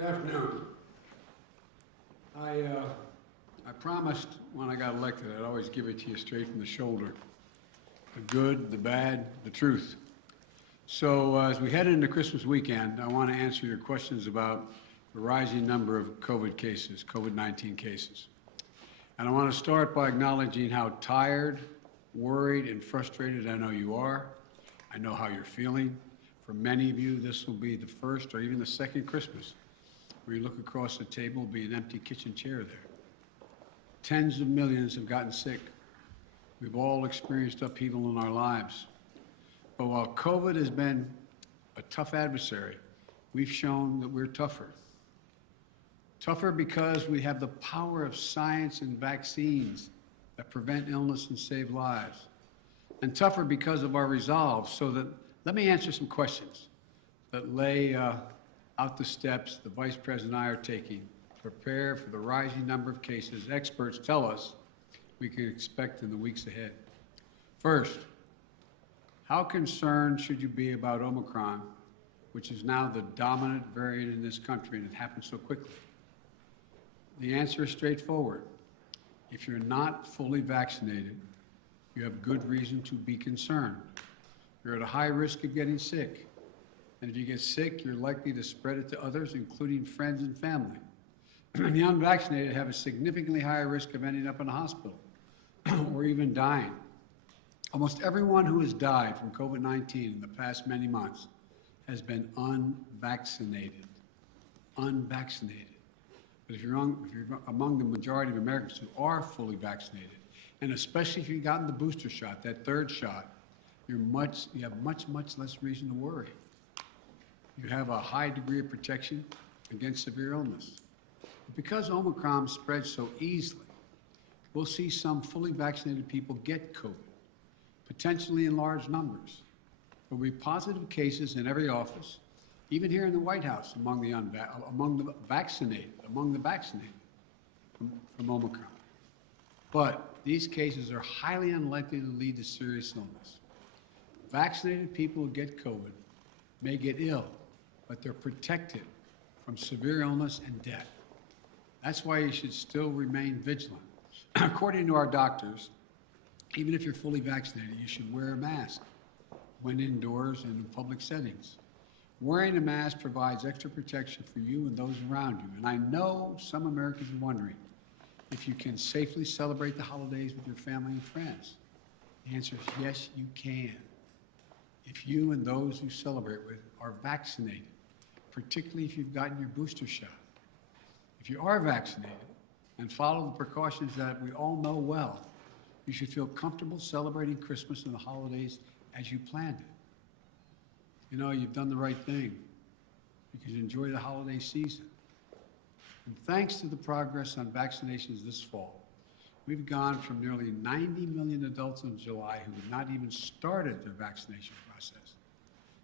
Good afternoon. I promised when I got elected I'd always give it to you straight from the shoulder. The good, the bad, the truth. So as we head into Christmas weekend, I want to answer your questions about the rising number of COVID cases, COVID-19 cases. And I want to start by acknowledging how tired, worried, and frustrated I know you are. I know how you're feeling. For many of you, this will be the first or even the second Christmas where you look across the table, will be an empty kitchen chair there. Tens of millions have gotten sick. We've all experienced upheaval in our lives. But while COVID has been a tough adversary, we've shown that we're tougher. Tougher because we have the power of science and vaccines that prevent illness and save lives. And tougher because of our resolve. So that, let me answer some questions that lay out the steps the Vice President and I are taking to prepare for the rising number of cases experts tell us we can expect in the weeks ahead. First, how concerned should you be about Omicron, which is now the dominant variant in this country, and it happened so quickly? The answer is straightforward. If you're not fully vaccinated, you have good reason to be concerned. You're at a high risk of getting sick. And if you get sick, you're likely to spread it to others, including friends and family. And the unvaccinated have a significantly higher risk of ending up in a hospital or even dying. Almost everyone who has died from COVID-19 in the past many months has been unvaccinated. Unvaccinated. But if you're among the majority of Americans who are fully vaccinated, and especially if you've gotten the booster shot, that third shot, you have much less reason to worry. You have a high degree of protection against severe illness. But because Omicron spreads so easily, we'll see some fully vaccinated people get COVID, potentially in large numbers. There will be positive cases in every office, even here in the White House among the vaccinated from Omicron. But these cases are highly unlikely to lead to serious illness. Vaccinated people who get COVID may get ill, but they're protected from severe illness and death. That's why you should still remain vigilant. According to our doctors, even if you're fully vaccinated, you should wear a mask when indoors and in public settings. Wearing a mask provides extra protection for you and those around you. And I know some Americans are wondering if you can safely celebrate the holidays with your family and friends. The answer is yes, you can. If you and those you celebrate with are vaccinated, particularly if you've gotten your booster shot. If you are vaccinated and follow the precautions that we all know well, you should feel comfortable celebrating Christmas and the holidays as you planned it. You know, you've done the right thing. You can enjoy the holiday season. And thanks to the progress on vaccinations this fall, we've gone from nearly 90 million adults in July who have not even started their vaccination process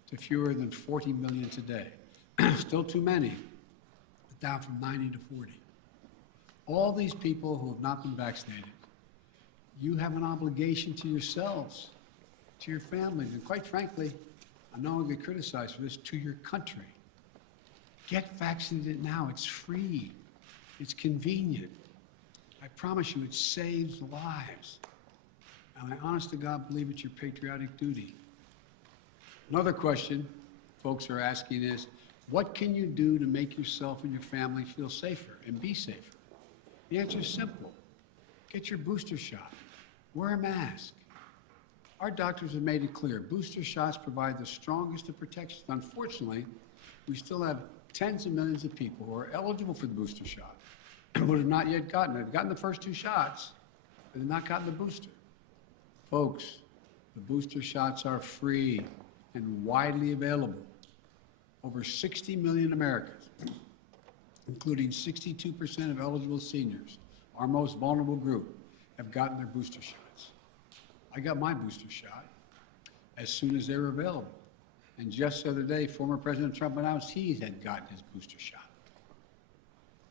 to fewer than 40 million today. Still too many, but down from 90 to 40. All these people who have not been vaccinated, you have an obligation to yourselves, to your families, and quite frankly, I know I'll get criticized for this, to your country. Get vaccinated now. It's free. It's convenient. I promise you, it saves lives. And I honest to God believe it's your patriotic duty. Another question folks are asking is, what can you do to make yourself and your family feel safer and be safer? The answer is simple. Get your booster shot. Wear a mask. Our doctors have made it clear. Booster shots provide the strongest of protections. Unfortunately, we still have tens of millions of people who are eligible for the booster shot but have not yet gotten it. They've gotten the first two shots, but they've not gotten the booster. Folks, the booster shots are free and widely available. Over 60 million Americans, including 62% of eligible seniors, our most vulnerable group, have gotten their booster shots. I got my booster shot as soon as they were available. And just the other day, former President Trump announced he had gotten his booster shot.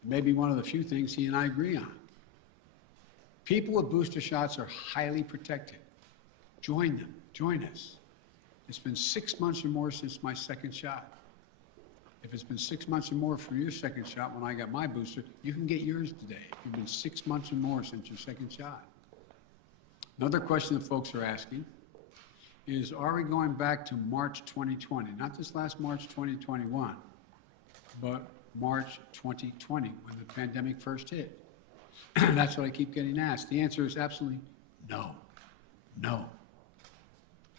It may be one of the few things he and I agree on. People with booster shots are highly protected. Join them. Join us. It's been 6 months or more since my second shot. If it's been 6 months or more for your second shot when I got my booster, you can get yours today. If you've been 6 months or more since your second shot. Another question that folks are asking is, are we going back to March 2020? Not this last March 2021, but March 2020, when the pandemic first hit. That's what I keep getting asked. The answer is absolutely no. No.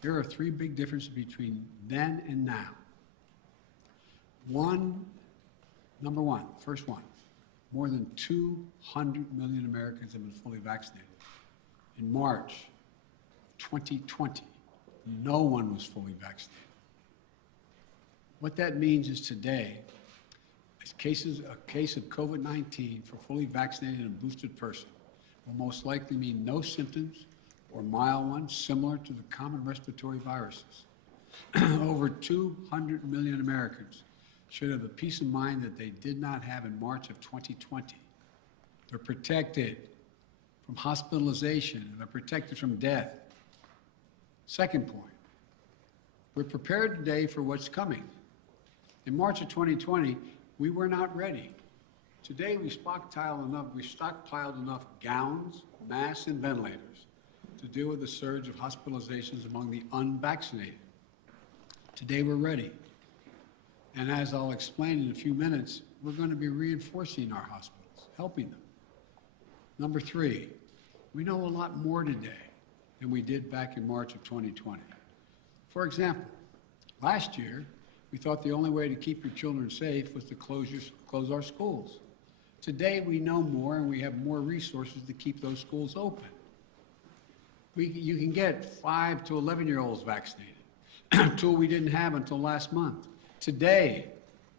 There are three big differences between then and now. Number one, first one, more than 200 million Americans have been fully vaccinated. In March of 2020, no one was fully vaccinated. What that means is today, a case of COVID-19 for fully vaccinated and boosted person will most likely mean no symptoms or mild ones similar to the common respiratory viruses. Over 200 million Americans should have the peace of mind that they did not have in March of 2020. They're protected from hospitalization, and they're protected from death. Second point, we're prepared today for what's coming. In March of 2020, we were not ready. Today, we stockpiled enough gowns, masks, and ventilators to deal with the surge of hospitalizations among the unvaccinated. Today, we're ready. And as I'll explain in a few minutes, we're going to be reinforcing our hospitals, helping them. Number three, we know a lot more today than we did back in March of 2020. For example, last year, we thought the only way to keep your children safe was to close our schools. Today, we know more and we have more resources to keep those schools open. You can get 5 to 11-year-olds vaccinated, a tool we didn't have until last month. Today,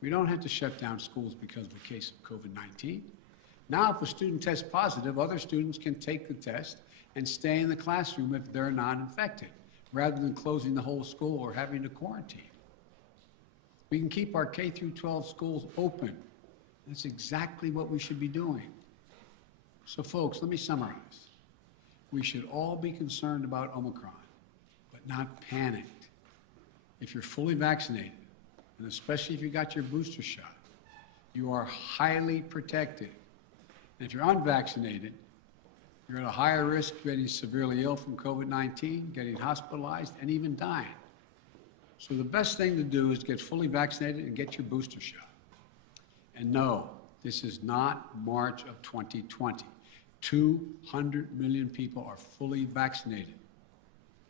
we don't have to shut down schools because of a case of COVID-19. Now, if a student tests positive, other students can take the test and stay in the classroom if they're not infected, rather than closing the whole school or having to quarantine. We can keep our K through 12 schools open. That's exactly what we should be doing. So folks, let me summarize. We should all be concerned about Omicron, but not panicked. If you're fully vaccinated, and especially if you got your booster shot, you are highly protected. And if you're unvaccinated, you're at a higher risk of getting severely ill from COVID-19, getting hospitalized, and even dying. So the best thing to do is get fully vaccinated and get your booster shot. And no, this is not March of 2020. 200 million people are fully vaccinated.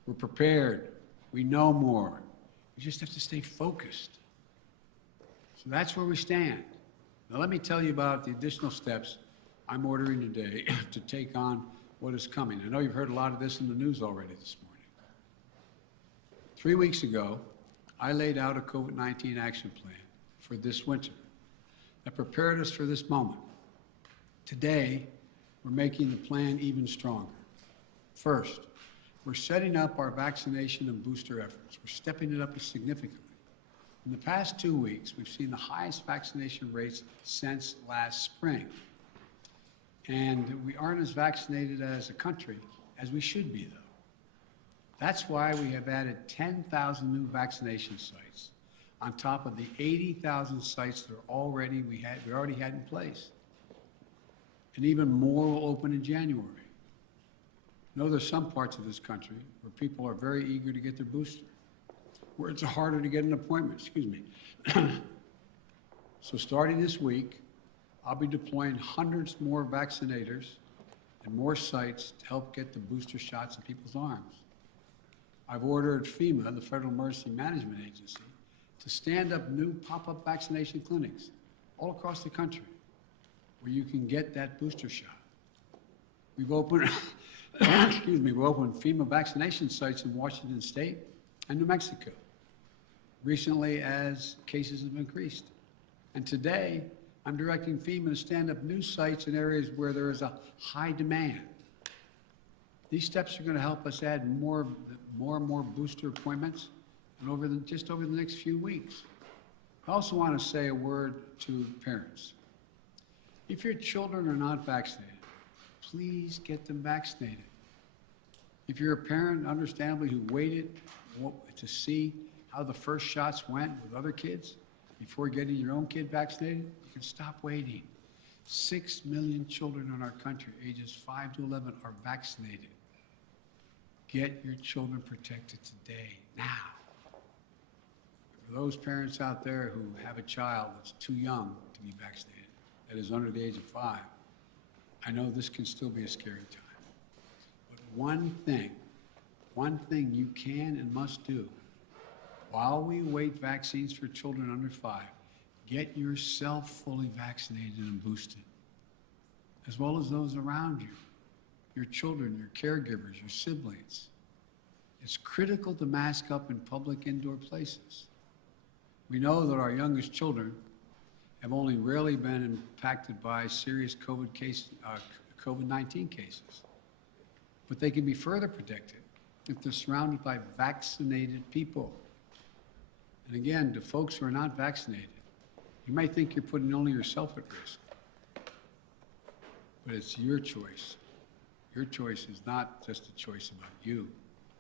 We're prepared. We know more. We just have to stay focused. So that's where we stand. Now let me tell you about the additional steps I'm ordering today to take on what is coming. I know you've heard a lot of this in the news already this morning. 3 weeks ago, I laid out a COVID-19 action plan for this winter that prepared us for this moment. Today, we're making the plan even stronger. First, we're setting up our vaccination and booster efforts. We're stepping it up significantly. In the past 2 weeks, we've seen the highest vaccination rates since last spring. And we aren't as vaccinated as a country as we should be, though. That's why we have added 10,000 new vaccination sites on top of the 80,000 sites that we already had in place. And even more will open in January. I know there's some parts of this country where people are very eager to get their booster, where it's harder to get an appointment, So starting this week, I'll be deploying hundreds more vaccinators and more sites to help get the booster shots in people's arms. I've ordered FEMA, the Federal Emergency Management Agency, to stand up new pop-up vaccination clinics all across the country where you can get that booster shot. We've opened, we've opened FEMA vaccination sites in Washington State and New Mexico recently as cases have increased. And today, I'm directing FEMA to stand up new sites in areas where there is a high demand. These steps are going to help us add more and more booster appointments and just over the next few weeks. I also want to say a word to parents. If your children are not vaccinated, please get them vaccinated. If you're a parent, understandably, who waited to see how the first shots went with other kids, before getting your own kid vaccinated, you can stop waiting. 6 million children in our country, ages 5 to 11, are vaccinated. Get your children protected today, now. For those parents out there who have a child that's too young to be vaccinated, that is under the age of 5, I know this can still be a scary time. But one thing you can and must do while we await vaccines for children under 5, get yourself fully vaccinated and boosted, as well as those around you, your children, your caregivers, your siblings. It's critical to mask up in public indoor places. We know that our youngest children have only rarely been impacted by serious COVID-19 cases, but they can be further protected if they're surrounded by vaccinated people. And again, to folks who are not vaccinated, you might think you're putting only yourself at risk, but it's your choice. Your choice is not just a choice about you.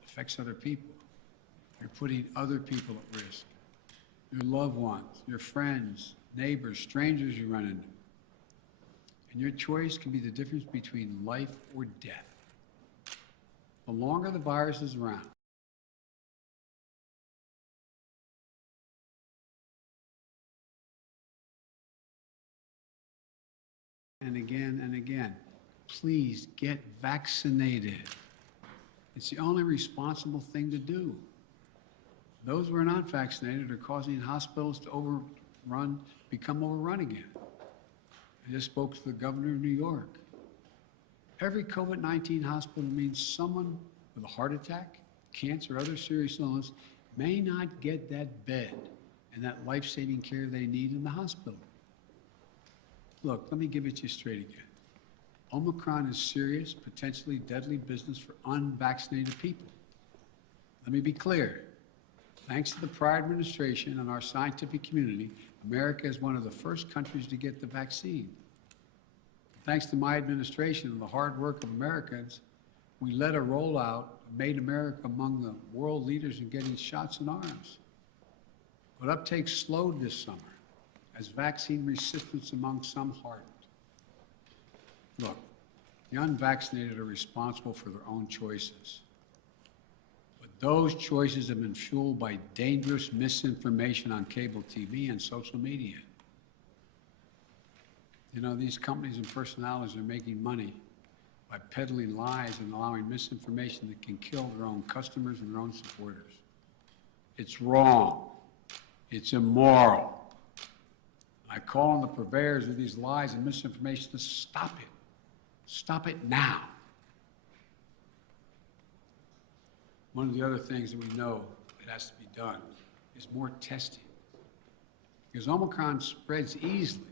It affects other people. You're putting other people at risk. Your loved ones, your friends, neighbors, strangers you run into. And your choice can be the difference between life or death. The longer the virus is around, and again, please get vaccinated. It's the only responsible thing to do. Those who are not vaccinated are causing hospitals to become overrun again. I just spoke to the governor of New York. Every COVID-19 hospital means someone with a heart attack, cancer, or other serious illness may not get that bed and that life-saving care they need in the hospital. Look, let me give it to you straight again. Omicron is serious, potentially deadly business for unvaccinated people. Let me be clear. Thanks to the prior administration and our scientific community, America is one of the first countries to get the vaccine. Thanks to my administration and the hard work of Americans, we led a rollout and made America among the world leaders in getting shots in arms. But uptake slowed this summer as vaccine resistance among some hardened. Look, the unvaccinated are responsible for their own choices. But those choices have been fueled by dangerous misinformation on cable TV and social media. You know, these companies and personalities are making money by peddling lies and allowing misinformation that can kill their own customers and their own supporters. It's wrong. It's immoral. I call on the purveyors of these lies and misinformation to stop it. Stop it now. One of the other things that we know that has to be done is more testing. Because Omicron spreads easily,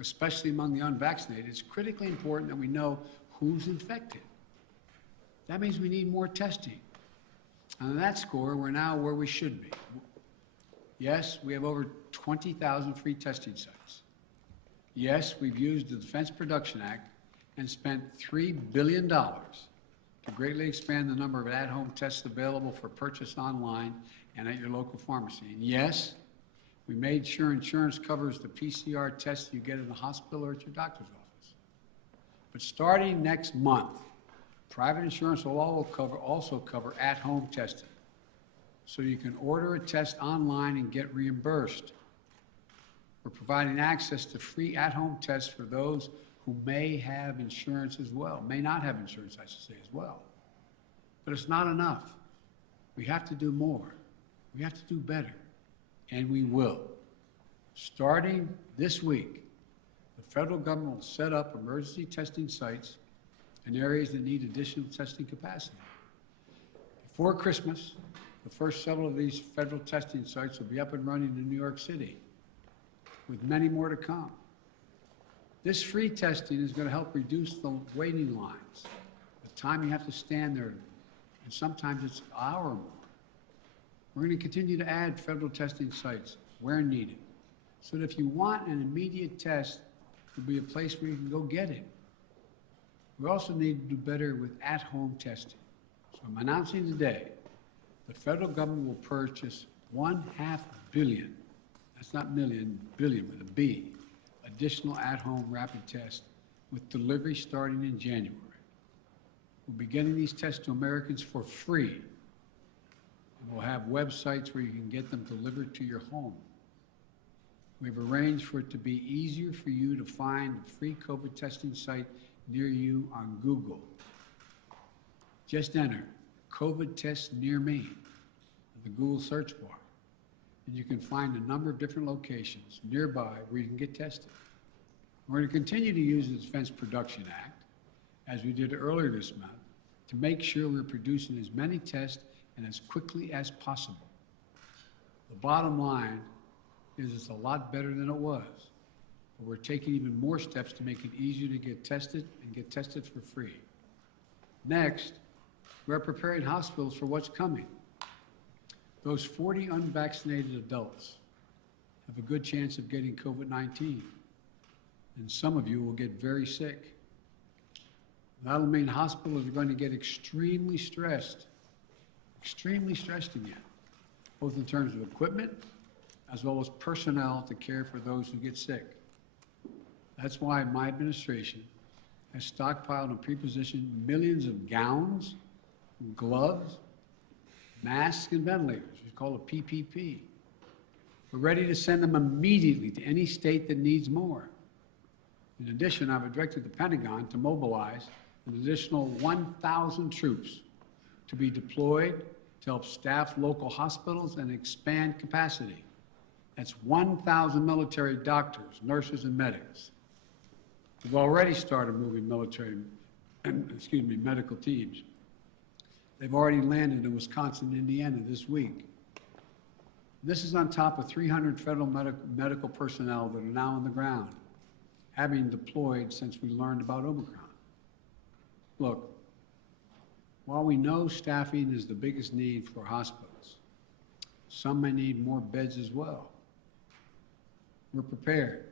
especially among the unvaccinated. It's critically important that we know who's infected. That means we need more testing. And on that score, we're now where we should be. Yes, we have over 20,000 free testing sites. Yes, we've used the Defense Production Act and spent $3 billion to greatly expand the number of at-home tests available for purchase online and at your local pharmacy. And yes, we made sure insurance covers the PCR tests you get in the hospital or at your doctor's office. But starting next month, private insurance will also cover at-home testing. So you can order a test online and get reimbursed. We're providing access to free at-home tests for those who may have insurance as well, may not have insurance, I should say, as well. But it's not enough. We have to do more. We have to do better, and we will. Starting this week, the federal government will set up emergency testing sites in areas that need additional testing capacity. Before Christmas, the first several of these federal testing sites will be up and running in New York City, with many more to come. This free testing is going to help reduce the waiting lines, the time you have to stand there, and sometimes it's an hour or more. We're going to continue to add federal testing sites where needed, so that if you want an immediate test, there'll be a place where you can go get it. We also need to do better with at-home testing. So I'm announcing today, the federal government will purchase $500 million that's not million, billion with a B, additional at-home rapid tests with delivery starting in January. We'll be getting these tests to Americans for free. And we'll have websites where you can get them delivered to your home. We've arranged for it to be easier for you to find a free COVID testing site near you on Google. Just enter COVID test near me in the Google search bar, and you can find a number of different locations nearby where you can get tested. We're going to continue to use the Defense Production Act, as we did earlier this month, to make sure we're producing as many tests and as quickly as possible. The bottom line is it's a lot better than it was, but we're taking even more steps to make it easier to get tested and get tested for free. Next, we're preparing hospitals for what's coming. Those 40 unvaccinated adults have a good chance of getting COVID-19, and some of you will get very sick. That'll mean hospitals are going to get extremely stressed again, both in terms of equipment as well as personnel to care for those who get sick. That's why my administration has stockpiled and pre-positioned millions of gowns, gloves, masks, and ventilators. We call it PPP. We're ready to send them immediately to any state that needs more. In addition, I've directed the Pentagon to mobilize an additional 1,000 troops to be deployed to help staff local hospitals and expand capacity. That's 1,000 military doctors, nurses, and medics. We've already started moving medical teams. They've already landed in Wisconsin and Indiana this week. This is on top of 300 federal medical personnel that are now on the ground, having deployed since we learned about Omicron. Look, while we know staffing is the biggest need for hospitals, some may need more beds as well. We're prepared.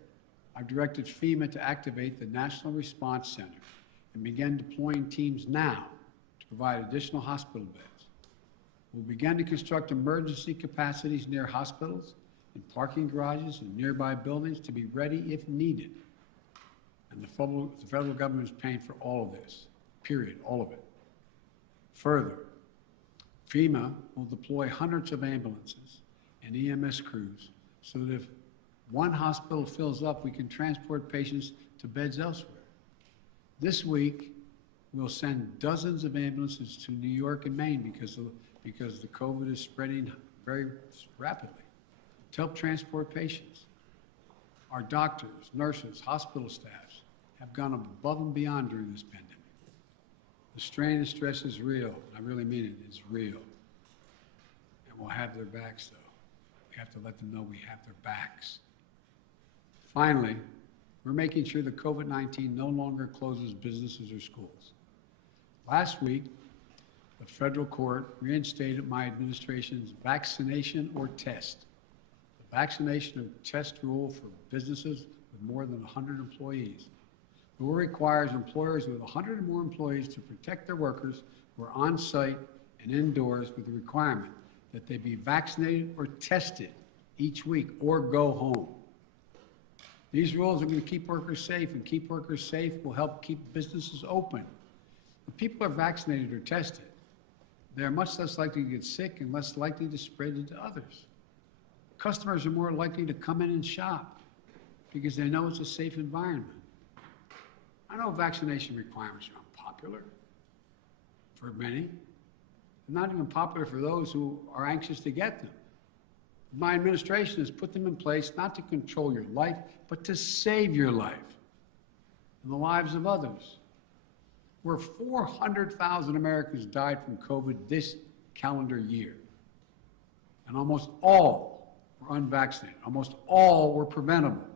I've directed FEMA to activate the National Response Center and begin deploying teams now to provide additional hospital beds. We'll begin to construct emergency capacities near hospitals and parking garages and nearby buildings to be ready if needed. And the federal government is paying for all of this, period, all of it. Further, FEMA will deploy hundreds of ambulances and EMS crews so that if one hospital fills up, we can transport patients to beds elsewhere. This week, we'll send dozens of ambulances to New York and Maine because the COVID is spreading very rapidly to help transport patients. Our doctors, nurses, hospital staffs have gone above and beyond during this pandemic. The strain and stress is real, and I really mean it, it's real. And we'll have their backs, though. We have to let them know we have their backs. Finally, we're making sure that COVID-19 no longer closes businesses or schools. Last week, the federal court reinstated my administration's vaccination or test. The vaccination or test rule for businesses with more than 100 employees. The rule requires employers with 100 or more employees to protect their workers who are on site and indoors with the requirement that they be vaccinated or tested each week or go home. These rules are going to keep workers safe, and keep workers safe will help keep businesses open. When people are vaccinated or tested, they are much less likely to get sick and less likely to spread it to others. Customers are more likely to come in and shop because they know it's a safe environment. I know vaccination requirements are unpopular for many. They're not even popular for those who are anxious to get them. My administration has put them in place not to control your life, but to save your life and the lives of others. Where 400,000 Americans died from COVID this calendar year, and almost all were unvaccinated. Almost all were preventable.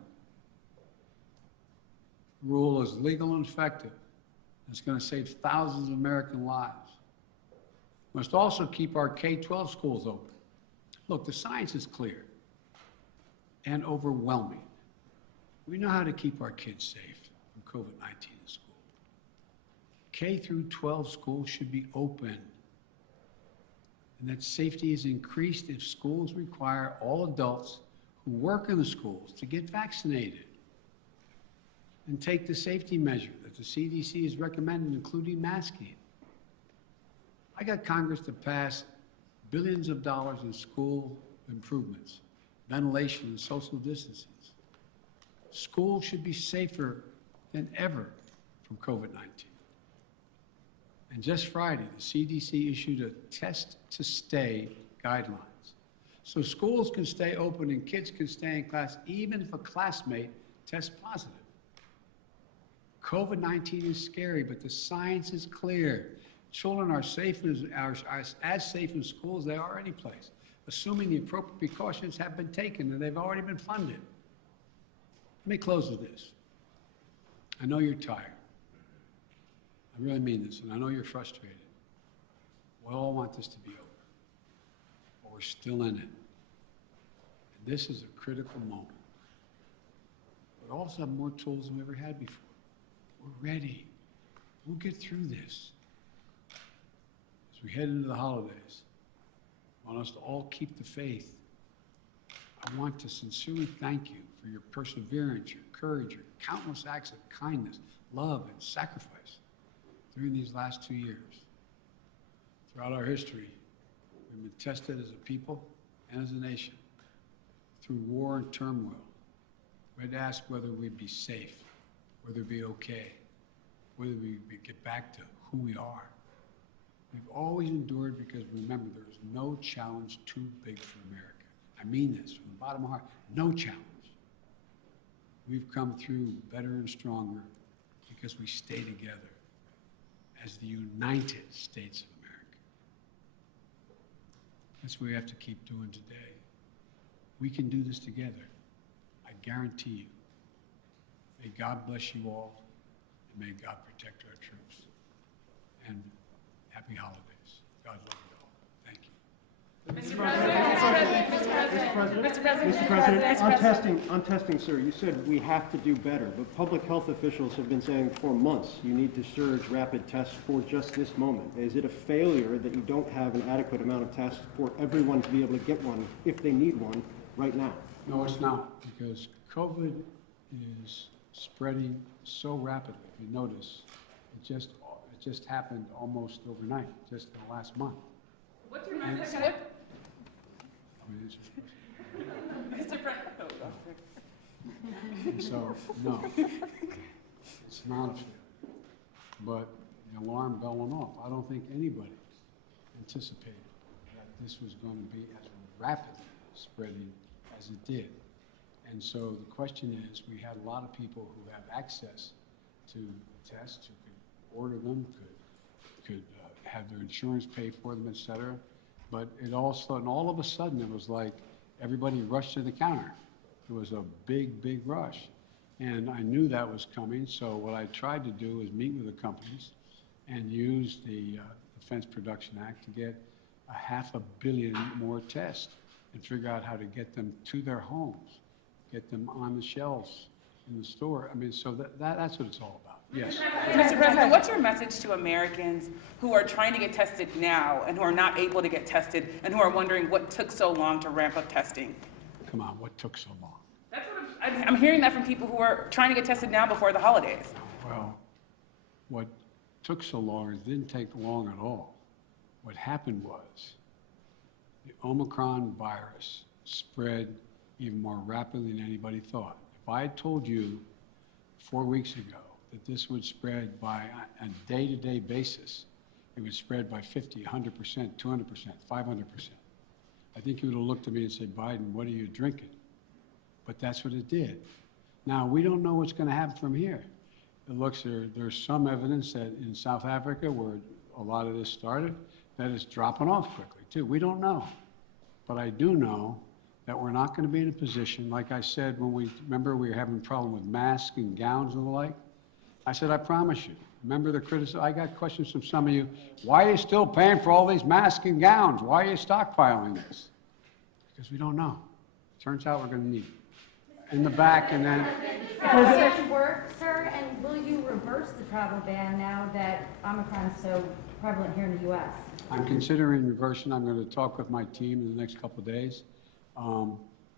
The rule is legal and effective. It's going to save thousands of American lives. We must also keep our K-12 schools open. Look, the science is clear and overwhelming. We know how to keep our kids safe from COVID-19 in school. K through 12 schools should be open, and that safety is increased if schools require all adults who work in the schools to get vaccinated and take the safety measure that the CDC has recommended, including masking. I got Congress to pass billions of dollars in school improvements, ventilation and social distancing. Schools should be safer than ever from COVID-19. And just Friday, the CDC issued a test to stay guidelines. So schools can stay open and kids can stay in class even if a classmate tests positive. COVID-19 is scary, but the science is clear. Children are safe as safe in school as they are any place, assuming the appropriate precautions have been taken and they've already been funded. Let me close with this. I know you're tired. I really mean this, and I know you're frustrated. We all want this to be over, but we're still in it. And this is a critical moment. We also have more tools than we ever had before. We're ready. We'll get through this. As we head into the holidays, I want us to all keep the faith. I want to sincerely thank you for your perseverance, your courage, your countless acts of kindness, love, and sacrifice during these last 2 years. Throughout our history, we've been tested as a people and as a nation through war and turmoil. We had to ask whether we'd be safe, whether we'd be okay, whether we'd get back to who we are. We've always endured because remember, there is no challenge too big for America. I mean this from the bottom of my heart, no challenge. We've come through better and stronger because we stay together as the United States of America. That's what we have to keep doing today. We can do this together. I guarantee you. May God bless you all, and may God protect our troops. And happy holidays. God love you all. Thank you. Mr. President, on testing, sir, you said we have to do better, but public health officials have been saying for months you need to surge rapid tests for just this moment. Is it a failure that you don't have an adequate amount of tests for everyone to be able to get one if they need one right now? No, it's not, because COVID is spreading so rapidly. If you notice, it just happened almost overnight, just in the last month. What's your message? Mr. President. So, no, it's not a failure. But the alarm bell went off. I don't think anybody anticipated that this was going to be as rapidly spreading as it did. And so the question is, we had a lot of people who have access to tests, who could order them, could have their insurance pay for them, et cetera. But it also, and all of a sudden, it was like everybody rushed to the counter. It was a big, big rush. And I knew that was coming, so what I tried to do is meet with the companies and use the Defense Production Act to get 500 million more tests and figure out how to get them to their homes, get them on the shelves in the store. I mean, so that's what it's all about. Yes. Mr. President, what's your message to Americans who are trying to get tested now and who are not able to get tested and who are wondering what took so long to ramp up testing? Come on, what took so long? That's what I'm hearing that from people who are trying to get tested now before the holidays. Well, what took so long, it didn't take long at all. What happened was the Omicron virus spread even more rapidly than anybody thought. If I had told you 4 weeks ago that this would spread by a day-to-day basis, it would spread by 50, 100%, 200%, 500%. I think you would have looked at me and said, Biden, what are you drinking? But that's what it did. Now, we don't know what's going to happen from here. It looks there's some evidence that in South Africa, where a lot of this started, that it's dropping off quickly, too. We don't know. But I do know that we're not going to be in a position, like I said, when we were having a problem with masks and gowns and the like. I said, I promise you. Remember the criticism? I got questions from some of you. Why are you still paying for all these masks and gowns? Why are you stockpiling this? Because we don't know. Turns out we're going to need it. In the back, and then. Does it work, sir? And will you reverse the travel ban now that Omicron is so prevalent here in the U.S.? I'm considering reversing. I'm going to talk with my team in the next couple of days.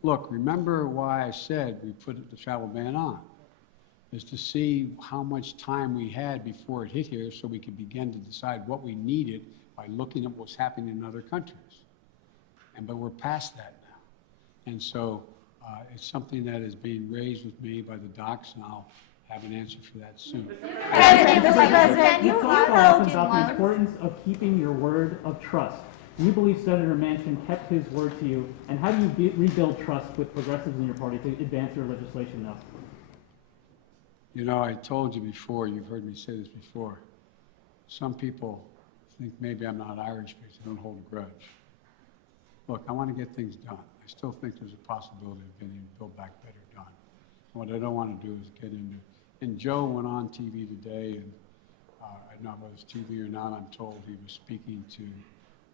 Look, remember why I said we put the travel ban on, is to see how much time we had before it hit here so we could begin to decide what we needed by looking at what's happening in other countries. But we're past that now. And so it's something that is being raised with me by the docs, and I'll have an answer for that soon. Mr. President, You you talk held often about the loans. importance of keeping your word of trust. Do you believe Senator Manchin kept his word to you? And how do you rebuild trust with progressives in your party to advance your legislation now? You know, I told you before, you've heard me say this before, some people think maybe I'm not Irish because I don't hold a grudge. Look, I want to get things done. I still think there's a possibility of getting Build Back Better done. What I don't want to do is get into, and Joe went on TV today, and I don't know whether it's TV or not, I'm told he was speaking to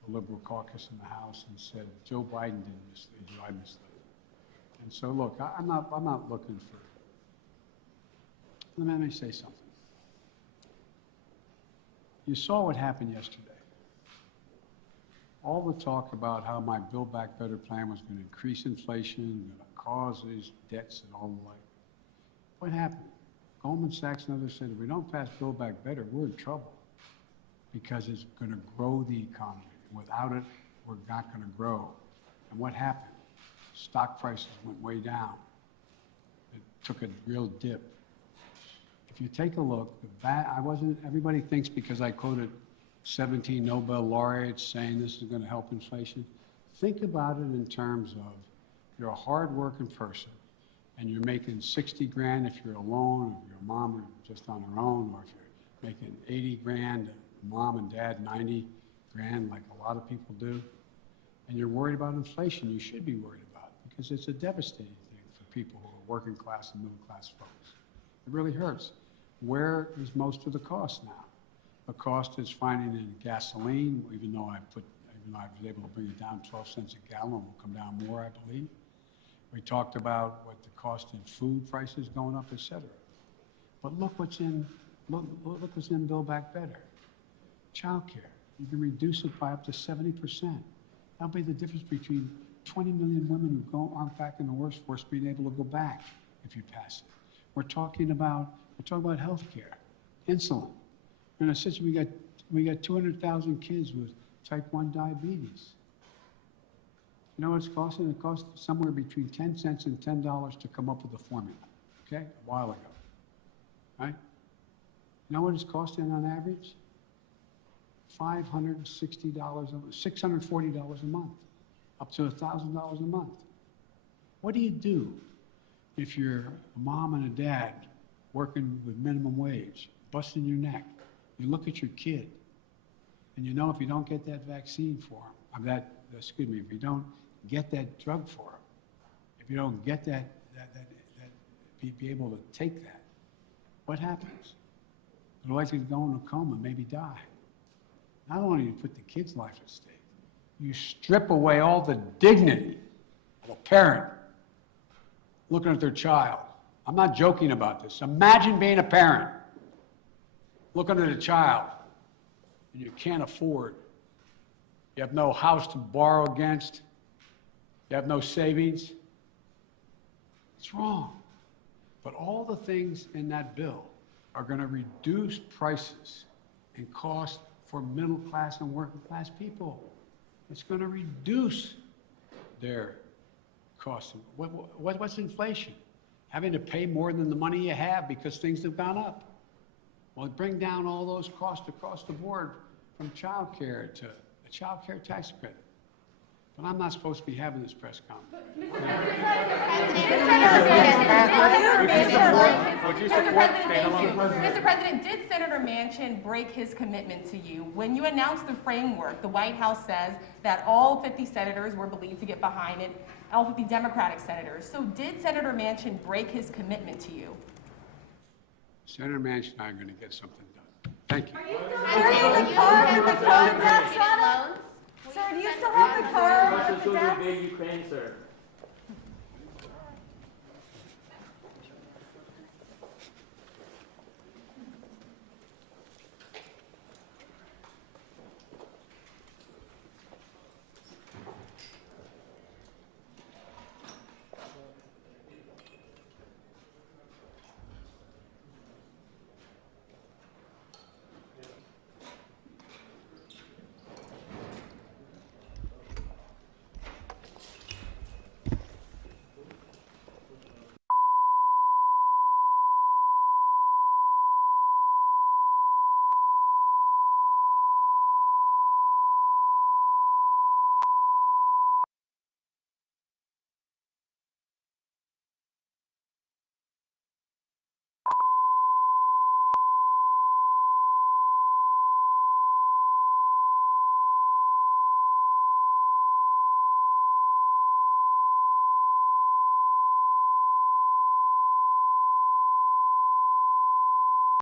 the Liberal caucus in the House and said, Joe Biden didn't mislead you, I misled him. And so look, I'm not looking for, let me say something. You saw what happened yesterday. All the talk about how my Build Back Better plan was going to increase inflation, going to cause these debts and all the like. What happened? Goldman Sachs and others said, if we don't pass Build Back Better, we're in trouble because it's going to grow the economy. Without it, we're not going to grow. And what happened? Stock prices went way down. It took a real dip. If you take a look, everybody thinks because I quoted 17 Nobel laureates saying this is going to help inflation. Think about it in terms of you're a hard-working person and you're making 60 grand if you're alone, or your mom are just on her own, or if you're making 80 grand, mom and dad 90 grand like a lot of people do, and you're worried about inflation, you should be worried about it because it's a devastating thing for people who are working class and middle class folks. It really hurts. Where is most of the cost now? The cost is finding in gasoline, even though I was able to bring it down 12 cents a gallon, will come down more, I believe. We talked about what the cost in food prices going up, et cetera. But look what's in Build Back Better. Child care. You can reduce it by up to 70%. That'll be the difference between 20 million women who aren't back in the workforce being able to go back if you pass it. We're talking about health care, insulin. In a situation, we got 200,000 kids with type 1 diabetes. You know what it's costing? It cost somewhere between 10 cents and $10 to come up with a formula, okay, a while ago, right? You know what it's costing on average? $560, $640 a month, up to $1,000 a month. What do you do if you're a mom and a dad working with minimum wage, busting your neck? You look at your kid, and you know if you don't get that vaccine for him, if you don't get that drug for him, if you don't get be able to take that, what happens? They're likely to go into a coma, maybe die. Not only do you put the kid's life at stake, you strip away all the dignity of a parent looking at their child. I'm not joking about this. Imagine being a parent, looking at a child, and you can't afford. You have no house to borrow against. You have no savings. It's wrong. But all the things in that bill are going to reduce prices and cost for middle class and working class people. It's going to reduce their costs. What's inflation? Having to pay more than the money you have because things have gone up. Well, bring down all those costs across the board from child care to a child care tax credit. But I'm not supposed to be having this press conference. Mr. President, did Senator Manchin break his commitment to you? When you announced the framework, the White House says that all 50 senators were believed to get behind it, all 50 Democratic senators. So did Senator Manchin break his commitment to you? Senator Manchin and I are going to get something done. Thank you. Sir, do you still have the card with the deaths? Ukraine, sir.